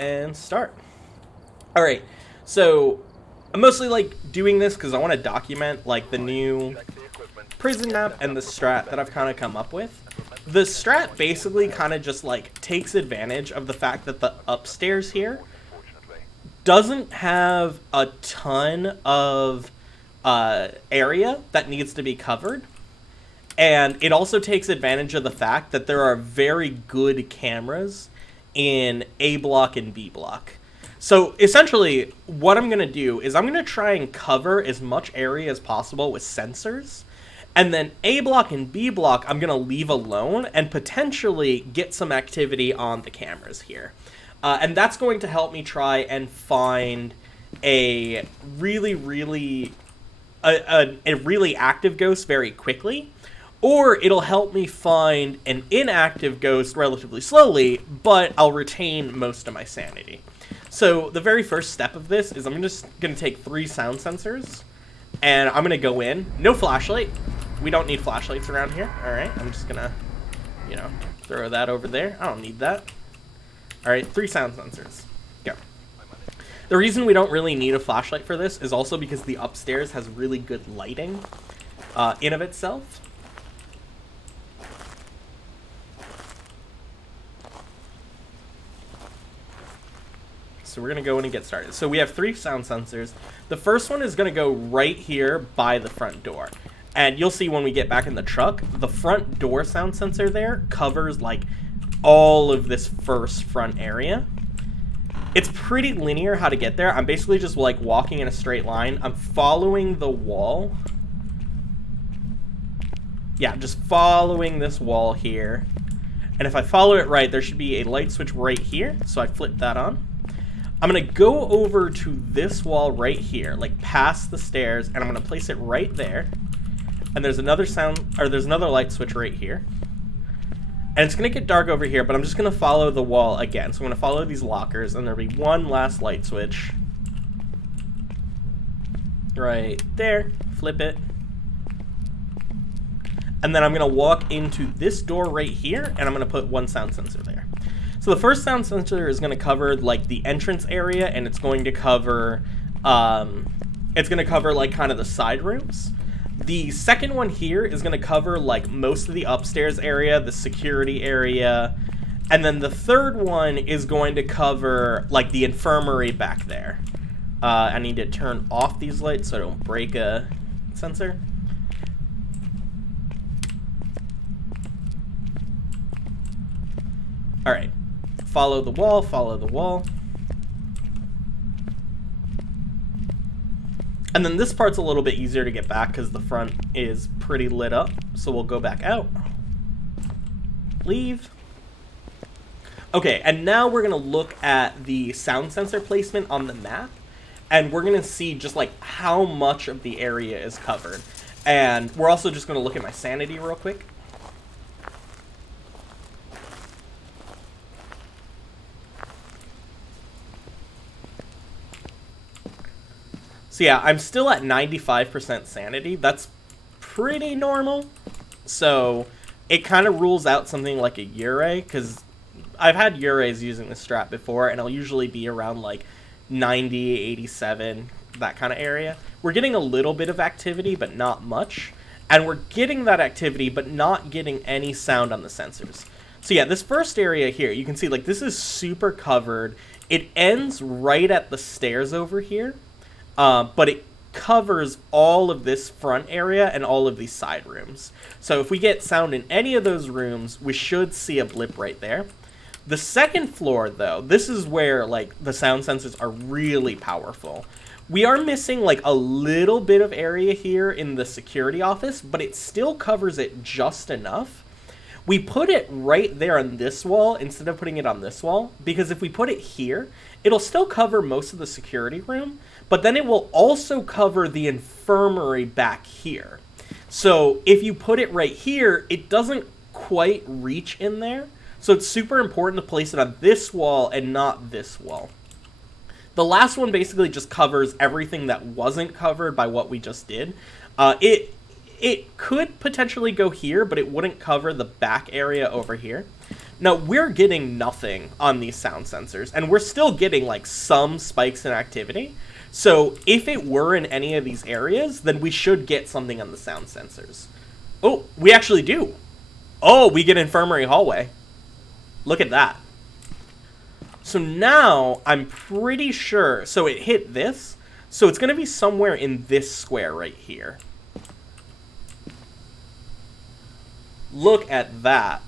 And start. Alright, so I'm mostly like doing this because I want to document like the new prison map and the strat that I've kind of come up with. The strat basically kind of just like takes advantage of the fact that the upstairs here doesn't have a ton of area that needs to be covered. And it also takes advantage of the fact that there are very good cameras in A block and B block. So essentially, what I'm going to do is I'm going to try and cover as much area as possible with sensors. And then A block and B block, I'm going to leave alone and potentially get some activity on the cameras here. And that's going to help me try and find a really active ghost very quickly. Or it'll help me find an inactive ghost relatively slowly, but I'll retain most of my sanity. So the very first step of this is I'm just going to take 3 sound sensors, and I'm going to go in. No flashlight. We don't need flashlights around here. Alright, I'm just going to, throw that over there. I don't need that. Alright, 3 sound sensors. Go. The reason we don't really need a flashlight for this is also because the upstairs has really good lighting in of itself. So we're going to go in and get started. So we have 3 sound sensors. The first one is going to go right here by the front door. And you'll see when we get back in the truck, the front door sound sensor there covers like all of this first front area. It's pretty linear how to get there. I'm basically just like walking in a straight line. I'm following the wall. Yeah, just following this wall here. And if I follow it right, there should be a light switch right here. So I flip that on. I'm going to go over to this wall right here, like past the stairs, and I'm going to place it right there. And there's another light switch right here. And it's going to get dark over here, but I'm just going to follow the wall again. So I'm going to follow these lockers, and there'll be one last light switch. Right there. Flip it. And then I'm going to walk into this door right here, and I'm going to put 1 sound sensor there. So the first sound sensor is going to cover like the entrance area, and it's going to cover like kind of the side rooms. The second one here is going to cover like most of the upstairs area, the security area, and then the third one is going to cover like the infirmary back there. I need to turn off these lights so I don't break a sensor. All right. Follow the wall, follow the wall. And then this part's a little bit easier to get back because the front is pretty lit up. So we'll go back out. Leave. Okay, and now we're going to look at the sound sensor placement on the map. And we're going to see just like how much of the area is covered. And we're also just going to look at my sanity real quick. So yeah, I'm still at 95% sanity. That's pretty normal. So it kind of rules out something like a Ure, because I've had Ures using the strat before, and I'll usually be around like 90, 87, that kind of area. We're getting a little bit of activity, but not much. And we're getting that activity, but not getting any sound on the sensors. So yeah, this first area here, you can see like this is super covered. It ends right at the stairs over here. But it covers all of this front area and all of these side rooms. So if we get sound in any of those rooms, we should see a blip right there. The second floor, though, this is where like the sound sensors are really powerful. We are missing like a little bit of area here in the security office, but it still covers it just enough. We put it right there on this wall instead of putting it on this wall, because if we put it here, it'll still cover most of the security room, but then it will also cover the infirmary back here. So if you put it right here, it doesn't quite reach in there. So it's super important to place it on this wall and not this wall. The last one basically just covers everything that wasn't covered by what we just did. It could potentially go here, but it wouldn't cover the back area over here. Now, we're getting nothing on these sound sensors, and we're still getting, like, some spikes in activity. So, if it were in any of these areas, then we should get something on the sound sensors. Oh, we actually do. Oh, we get infirmary hallway. Look at that. So now, I'm pretty sure... So, it hit this. So, it's going to be somewhere in this square right here. Look at that.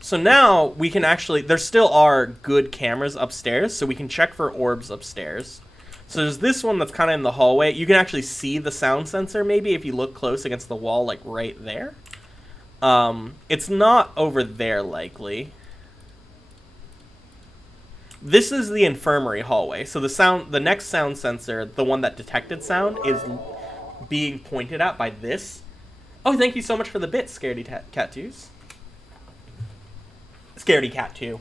So now we can actually, there still are good cameras upstairs, so we can check for orbs upstairs. So there's this one that's kind of in the hallway. You can actually see the sound sensor maybe if you look close against the wall, like right there. It's not over there likely. This is the infirmary hallway. So the next sound sensor, the one that detected sound, is being pointed at by this. Oh, thank you so much for the bit, Scaredy Cat 2s. Scaredy Cat 2.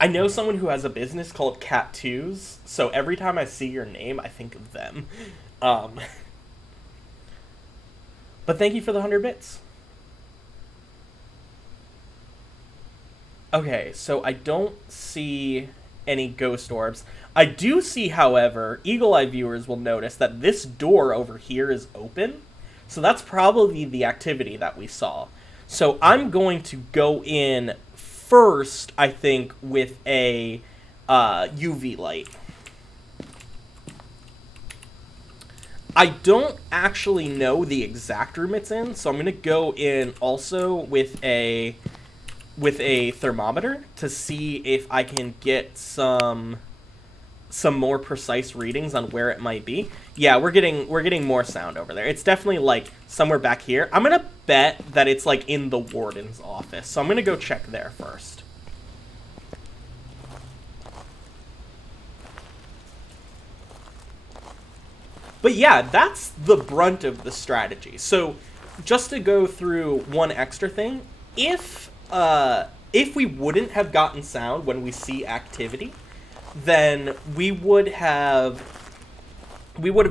I know someone who has a business called Cat 2s, so every time I see your name, I think of them. But thank you for the 100 bits. Okay, so I don't see any ghost orbs. I do see, however, Eagle Eye viewers will notice that this door over here is open. So that's probably the activity that we saw. So I'm going to go in first, I think, with a UV light. I don't actually know the exact room it's in, so I'm going to go in also with a thermometer to see if I can get some more precise readings on where it might be. Yeah, we're getting more sound over there. It's definitely like somewhere back here. I'm gonna bet that it's like in the warden's office, so I'm gonna go check there first. But yeah, that's the brunt of the strategy. So just to go through one extra thing, if we wouldn't have gotten sound when we see activity, then we would have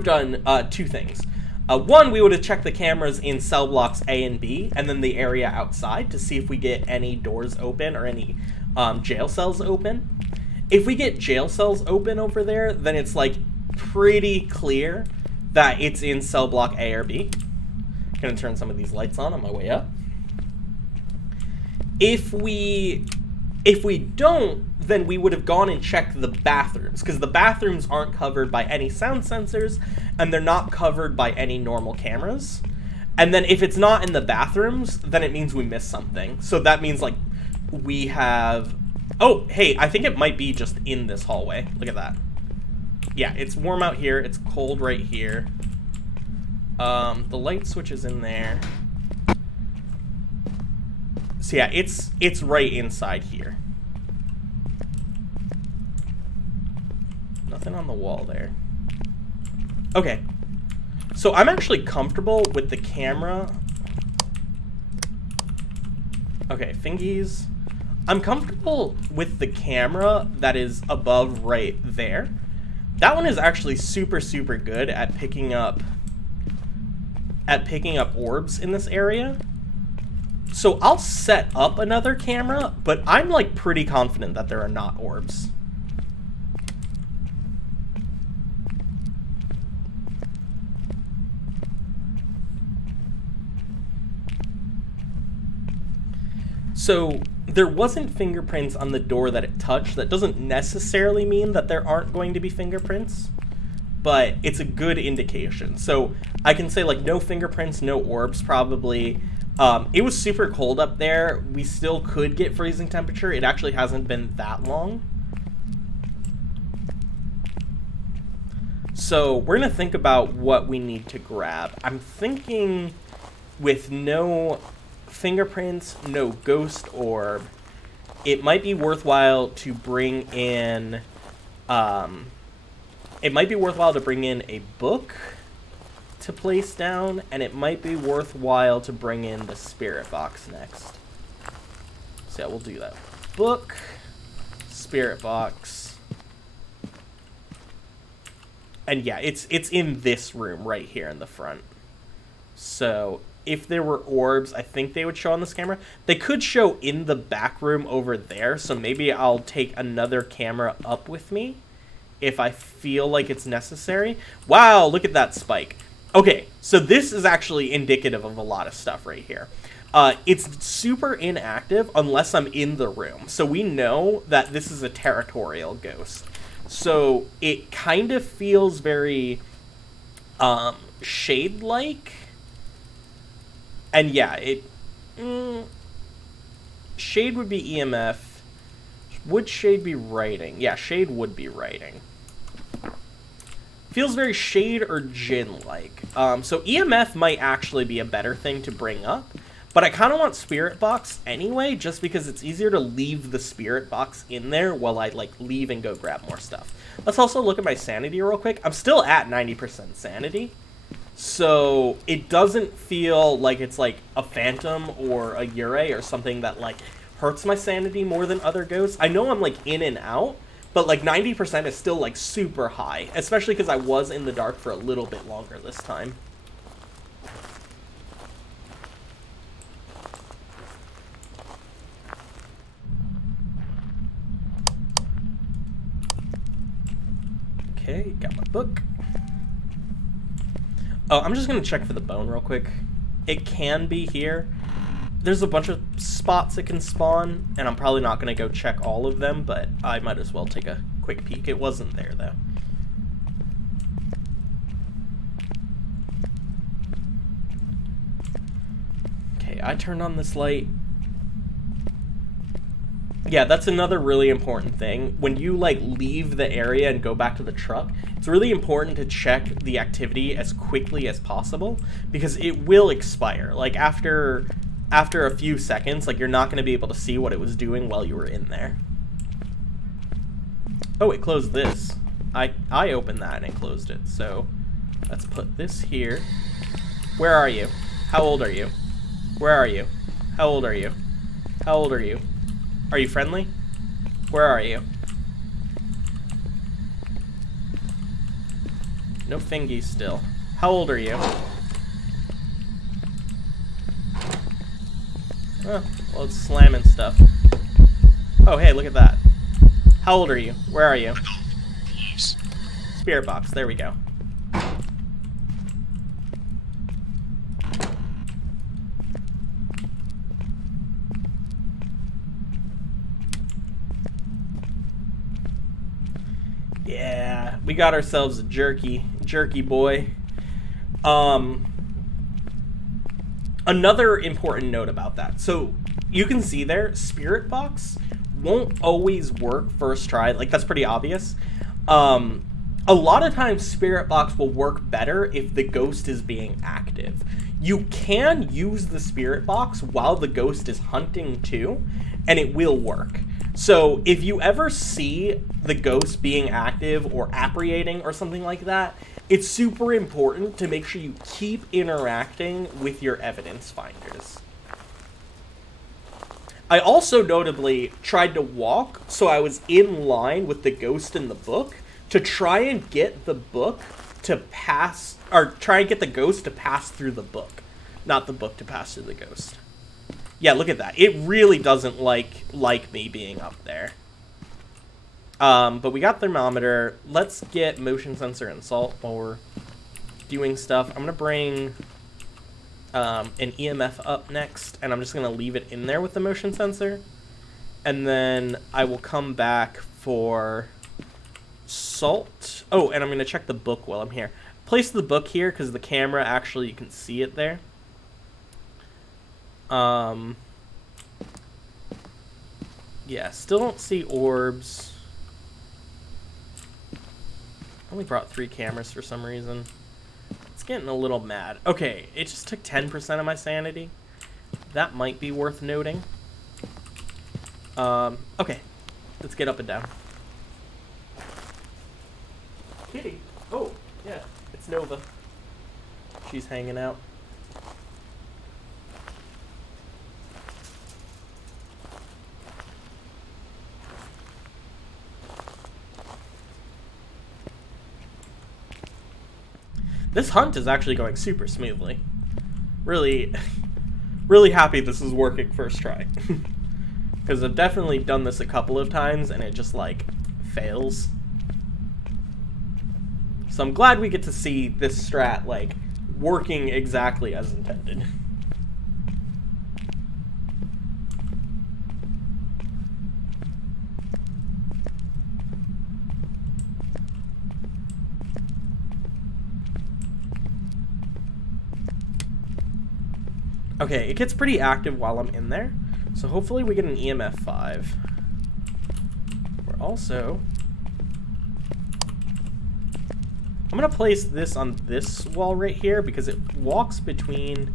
done two things. One, we would have checked the cameras in cell blocks A and B, and then the area outside to see if we get any doors open or any jail cells open. If we get jail cells open over there, then it's like pretty clear that it's in cell block A or B. I'm gonna turn some of these lights on my way up. If we don't, then we would have gone and checked the bathrooms, because the bathrooms aren't covered by any sound sensors, and they're not covered by any normal cameras. And then if it's not in the bathrooms, then it means we missed something. So that means, like, we have... Oh, hey, I think it might be just in this hallway. Look at that. Yeah, it's warm out here. It's cold right here. The light switch is in there. So yeah, it's right inside here. Nothing on the wall there. Okay. So I'm actually comfortable with the camera. Okay, fingies. I'm comfortable with the camera that is above right there. That one is actually super, super good at picking up orbs in this area. So I'll set up another camera, but I'm like pretty confident that there are not orbs. So there wasn't fingerprints on the door that it touched. That doesn't necessarily mean that there aren't going to be fingerprints, but it's a good indication. So I can say like no fingerprints, no orbs probably. It was super cold up there. We still could get freezing temperature. It actually hasn't been that long. So we're going to think about what we need to grab. I'm thinking with no fingerprints, no ghost orb, it might be worthwhile to bring in a book to place down, and it might be worthwhile to bring in the spirit box next. So yeah, we'll do that. Book, spirit box. And yeah, it's in this room right here in the front. So if there were orbs, I think they would show on this camera. They could show in the back room over there, so maybe I'll take another camera up with me if I feel like it's necessary. Wow, look at that spike. Okay, so this is actually indicative of a lot of stuff right here. It's super inactive unless I'm in the room. So we know that this is a territorial ghost. So it kind of feels very shade-like. And yeah, shade would be EMF. Would shade be writing? Yeah, shade would be writing. Feels very shade or Jinn-like. So EMF might actually be a better thing to bring up. But I kind of want Spirit Box anyway, just because it's easier to leave the Spirit Box in there while I, like, leave and go grab more stuff. Let's also look at my sanity real quick. I'm still at 90% sanity. So it doesn't feel like it's, like, a phantom or a Yurei or something that, like, hurts my sanity more than other ghosts. I know I'm, like, in and out, but, like, 90% is still, like, super high. Especially because I was in the dark for a little bit longer this time. Okay, got my book. Oh, I'm just going to check for the bone real quick. It can be here. There's a bunch of spots it can spawn, and I'm probably not going to go check all of them, but I might as well take a quick peek. It wasn't there, though. Okay, I turned on this light. Yeah, that's another really important thing. When you, like, leave the area and go back to the truck, it's really important to check the activity as quickly as possible, because it will expire. Like, after a few seconds, like, you're not going to be able to see what it was doing while you were in there. Oh, it closed this. I opened that and it closed it, so let's put this here. Where are you? How old are you? Where are you? How old are you? How old are you? Are you friendly? Where are you? No fingies still. How old are you? Oh, well, it's slamming stuff. Oh, hey, look at that. How old are you? Where are you? Spirit box. There we go. Yeah, we got ourselves a jerky boy. Another important note about that. So you can see there, Spirit Box won't always work first try. Like, that's pretty obvious. A lot of times Spirit Box will work better if the ghost is being active. You can use the Spirit Box while the ghost is hunting too, and it will work. So if you ever see the ghost being active or apparating or something like that, it's super important to make sure you keep interacting with your evidence finders. I also notably tried to walk so I was in line with the ghost in the book to try and get the book to pass, or try and get the ghost to pass through the book, not the book to pass through the ghost. Yeah, look at that. It really doesn't like me being up there. But we got thermometer. Let's get motion sensor and salt while we're doing stuff. I'm going to bring an EMF up next, and I'm just going to leave it in there with the motion sensor. And then I will come back for salt. Oh, and I'm going to check the book while I'm here. Place the book here because the camera, actually, you can see it there. Yeah, still don't see orbs. Only brought 3 cameras for some reason. It's getting a little mad. Okay, it just took 10% of my sanity. That might be worth noting. Okay, let's get up and down. Kitty. Oh, yeah, it's Nova. She's hanging out. This hunt is actually going super smoothly. Really, really happy this is working first try. Because I've definitely done this a couple of times and it just, like, fails. So I'm glad we get to see this strat, like, working exactly as intended. Okay, it gets pretty active while I'm in there. So hopefully we get an EMF 5. We're also... I'm going to place this on this wall right here because it walks between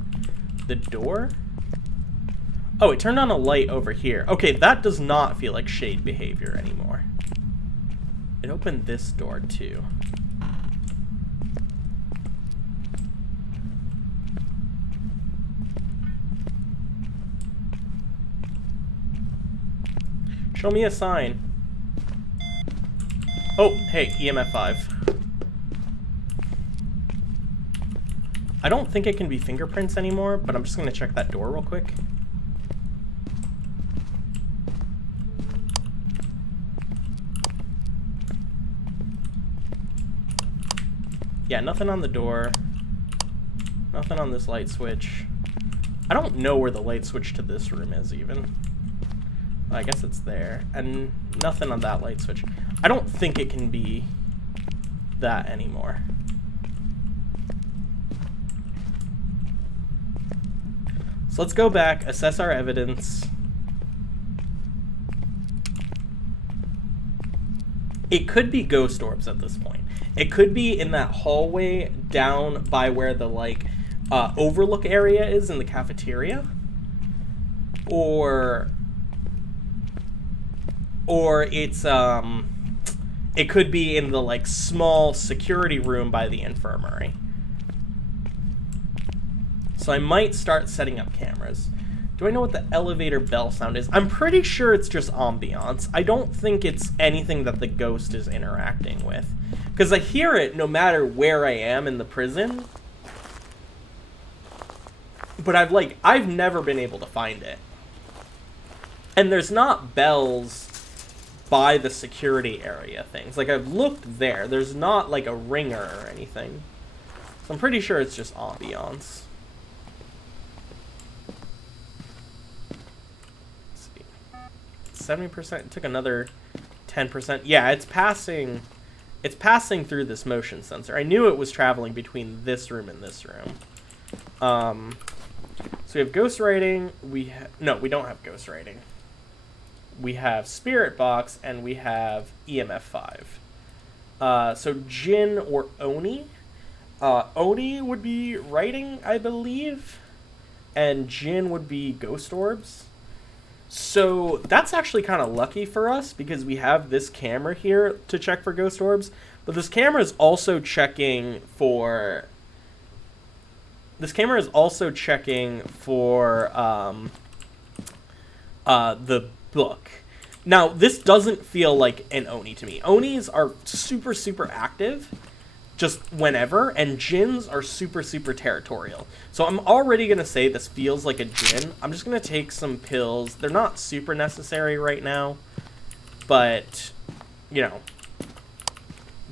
the door. Oh, it turned on a light over here. Okay, that does not feel like shade behavior anymore. It opened this door too. Show me a sign. Oh, hey, EMF 5. I don't think it can be fingerprints anymore, but I'm just going to check that door real quick. Yeah, nothing on the door. Nothing on this light switch. I don't know where the light switch to this room is, even. I guess it's there. And nothing on that light switch. I don't think it can be that anymore. So let's go back, assess our evidence. It could be ghost orbs at this point. It could be in that hallway down by where the, like, overlook area is in the cafeteria. Or it's, it could be in the, like, small security room by the infirmary. So I might start setting up cameras. Do I know what the elevator bell sound is? I'm pretty sure it's just ambiance. I don't think it's anything that the ghost is interacting with. Because I hear it no matter where I am in the prison. But I've never been able to find it. And there's not bells by the security area things. Like, I've looked there. There's not, like, a ringer or anything. So I'm pretty sure it's just ambiance. 70%. It took another 10%. Yeah, it's passing through this motion sensor. I knew it was traveling between this room and this room. So we have ghost writing. No, we don't have ghost writing. We have spirit box and we have EMF 5. So Jin or Oni. Oni would be writing, I believe, and Jin would be ghost orbs. So that's actually kind of lucky for us because we have this camera here to check for ghost orbs, but this camera is also checking for the book. Now, this doesn't feel like an Oni to me. Onis are super, super active just whenever, and Jins are super, super territorial. So I'm already going to say this feels like a Jin. I'm just going to take some pills. They're not super necessary right now, but, you know,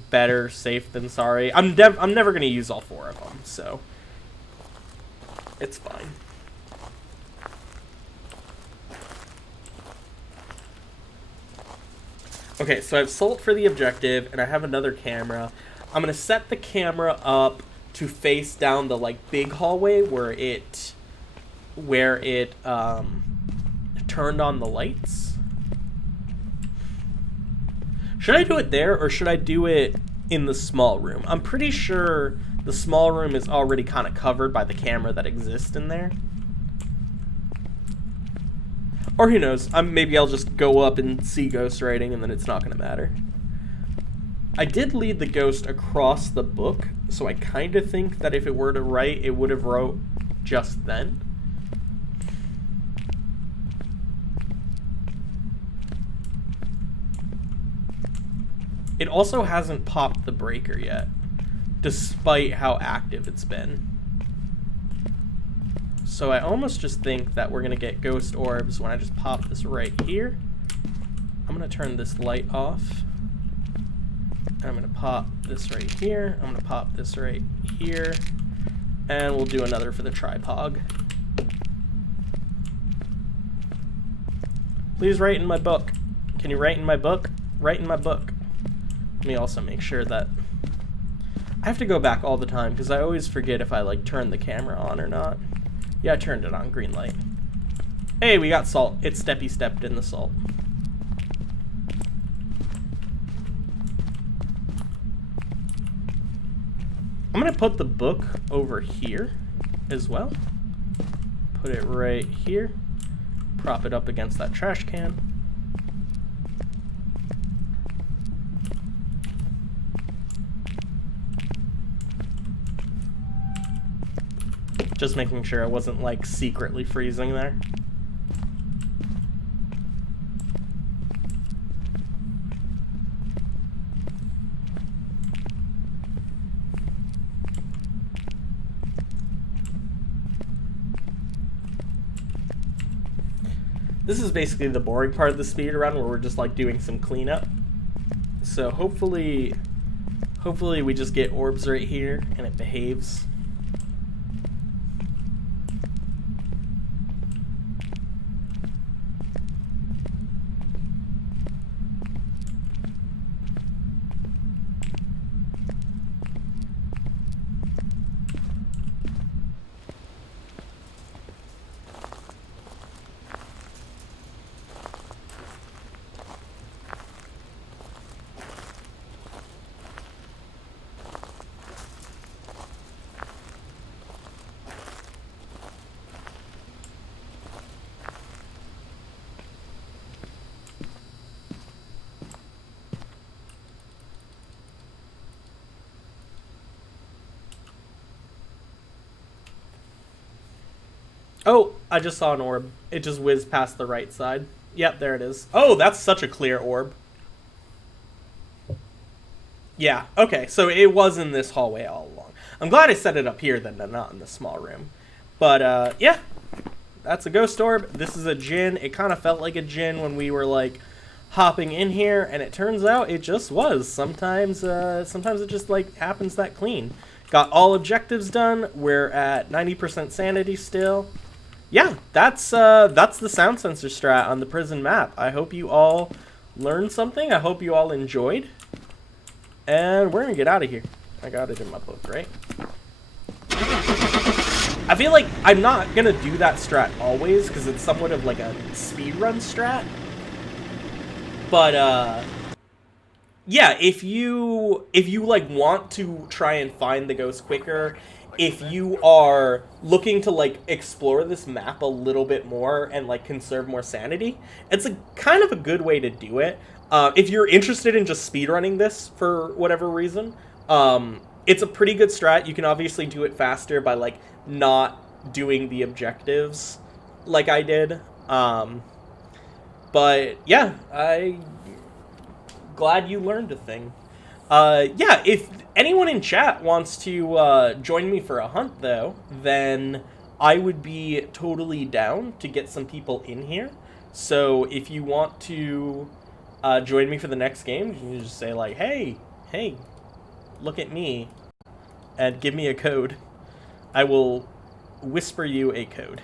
better safe than sorry. I'm never going to use all 4 of them, so it's fine. Okay, so I've Salt for the objective, and I have another camera. I'm going to set the camera up to face down the, like, big hallway where it turned on the lights. Should I do it there, or should I do it in the small room? I'm pretty sure the small room is already kind of covered by the camera that exists in there. Or who knows, maybe I'll just go up and see ghost writing and then it's not going to matter. I did lead the ghost across the book, so I kind of think that if it were to write, it would have wrote just then. It also hasn't popped the breaker yet, despite how active it's been. So I almost just think that we're going to get ghost orbs when I just pop this right here. I'm going to turn this light off. I'm going to pop this right here. I'm going to pop this right here. And we'll do another for the tripod. Please write in my book. Can you write in my book? Write in my book. Let me also make sure that... I have to go back all the time because I always forget if I like turn the camera on or not. Yeah, I turned it on. Green light. Hey, we got salt. It steppy stepped in the salt. I'm going to put the book over here as well. Put it right here. Prop it up against that trash can. Just making sure I wasn't like secretly freezing there. This is basically the boring part of the speedrun where we're just like doing some cleanup. So hopefully we just get orbs right here and it behaves. Oh, I just saw an orb. It just whizzed past the right side. Yep, there it is. Oh, that's such a clear orb. Yeah, okay, so it was in this hallway all along. I'm glad I set it up here then, not in the small room. But, yeah, that's a ghost orb. This is a djinn. It kind of felt like a djinn when we were, like, hopping in here, and it turns out it just was. Sometimes it just, like, happens that clean. Got all objectives done. We're at 90% sanity still. Yeah, that's the sound sensor strat on the prison map. I hope you all learned something. I hope you all enjoyed. And we're gonna get out of here. I got it in my book, right? I feel like I'm not gonna do that strat always because it's somewhat of like a speedrun strat. But yeah, if you like want to try and find the ghost quicker, if you are looking to like explore this map a little bit more and like conserve more sanity, it's a kind of a good way to do it. If you're interested in just speedrunning this for whatever reason, it's a pretty good strat. You can obviously do it faster by like not doing the objectives like I did. But yeah, I'm glad you learned a thing. Yeah, if anyone in chat wants to join me for a hunt, though, then I would be totally down to get some people in here. So if you want to join me for the next game, you can just say, like, hey, look at me, and give me a code. I will whisper you a code.